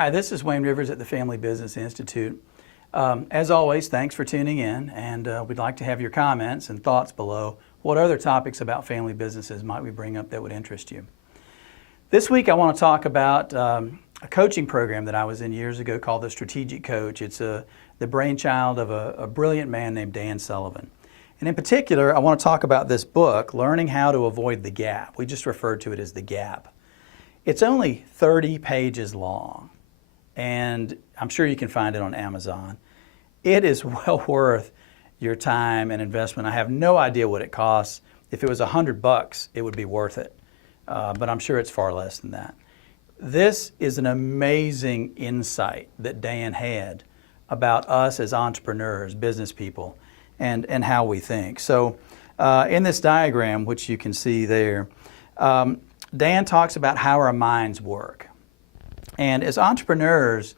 Hi, this is Wayne Rivers at the Family Business Institute. As always, thanks for tuning in, and we'd like to have your comments and thoughts below. What other topics about family businesses might we bring up that would interest you? This week I want to talk about a coaching program that I was in years ago called the Strategic Coach. It's the brainchild of a brilliant man named Dan Sullivan. And in particular, I want to talk about this book, Learning How to Avoid the Gap. We just referred to it as the Gap. It's only 30 pages long, and I'm sure you can find it on Amazon. It is well worth your time and investment. I have no idea what it costs. If it was $100, it would be worth it, but I'm sure it's far less than that. This is an amazing insight that Dan had about us as entrepreneurs, business people, and how we think. So in this diagram, which you can see there, Dan talks about how our minds work. And as entrepreneurs,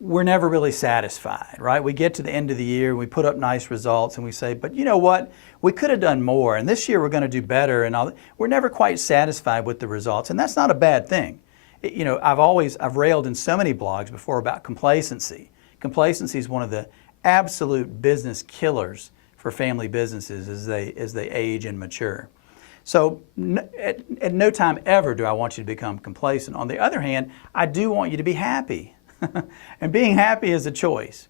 we're never really satisfied, right? We get to the end of the year, we put up nice results, and we say, but you know what? We could have done more, and this year we're going to do better, and we're never quite satisfied with the results, and that's not a bad thing. You know, I've railed in so many blogs before about complacency. Complacency is one of the absolute business killers for family businesses as they age and mature. So at no time ever do I want you to become complacent. On the other hand, I do want you to be happy. And being happy is a choice.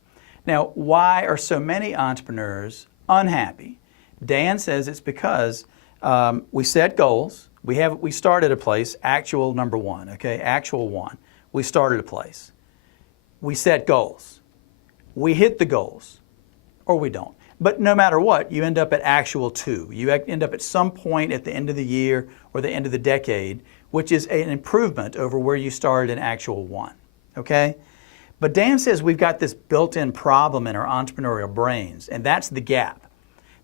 Now, why are so many entrepreneurs unhappy? Dan says it's because we set goals. We start at a place, actual number one, okay? Actual one. We start at a place. We set goals. We hit the goals, or we don't. But no matter what, you end up at actual two. You end up at some point at the end of the year or the end of the decade, which is an improvement over where you started in actual one, okay? But Dan says we've got this built-in problem in our entrepreneurial brains, and that's the gap.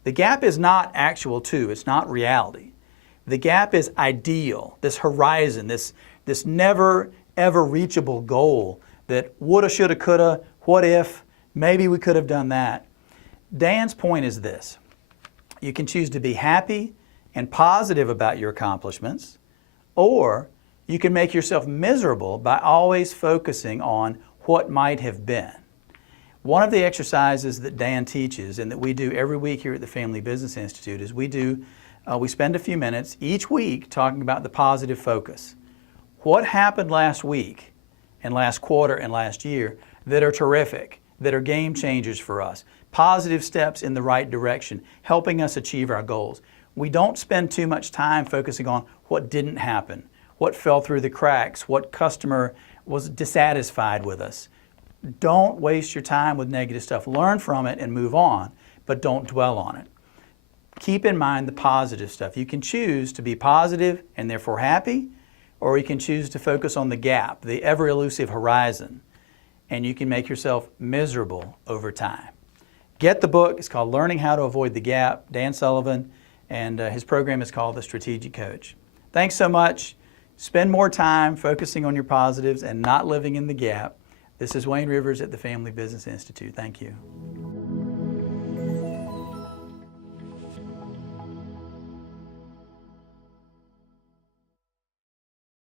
The gap is not actual two, it's not reality. The gap is ideal, this horizon, this never ever reachable goal that woulda, shoulda, coulda, what if, maybe we could have done that. Dan's point is this: you can choose to be happy and positive about your accomplishments, or you can make yourself miserable by always focusing on what might have been. One of the exercises that Dan teaches and that we do every week here at the Family Business Institute is we spend a few minutes each week talking about the positive focus. What happened last week and last quarter and last year that are terrific, that are game changers for us? Positive steps in the right direction, helping us achieve our goals. We don't spend too much time focusing on what didn't happen, what fell through the cracks, what customer was dissatisfied with us. Don't waste your time with negative stuff. Learn from it and move on, but don't dwell on it. Keep in mind the positive stuff. You can choose to be positive and therefore happy, or you can choose to focus on the gap, the ever elusive horizon, and you can make yourself miserable over time. Get the book. It's called Learning How to Avoid the Gap, Dan Sullivan, and his program is called The Strategic Coach. Thanks so much. Spend more time focusing on your positives and not living in the gap. This is Wayne Rivers at the Family Business Institute. Thank you.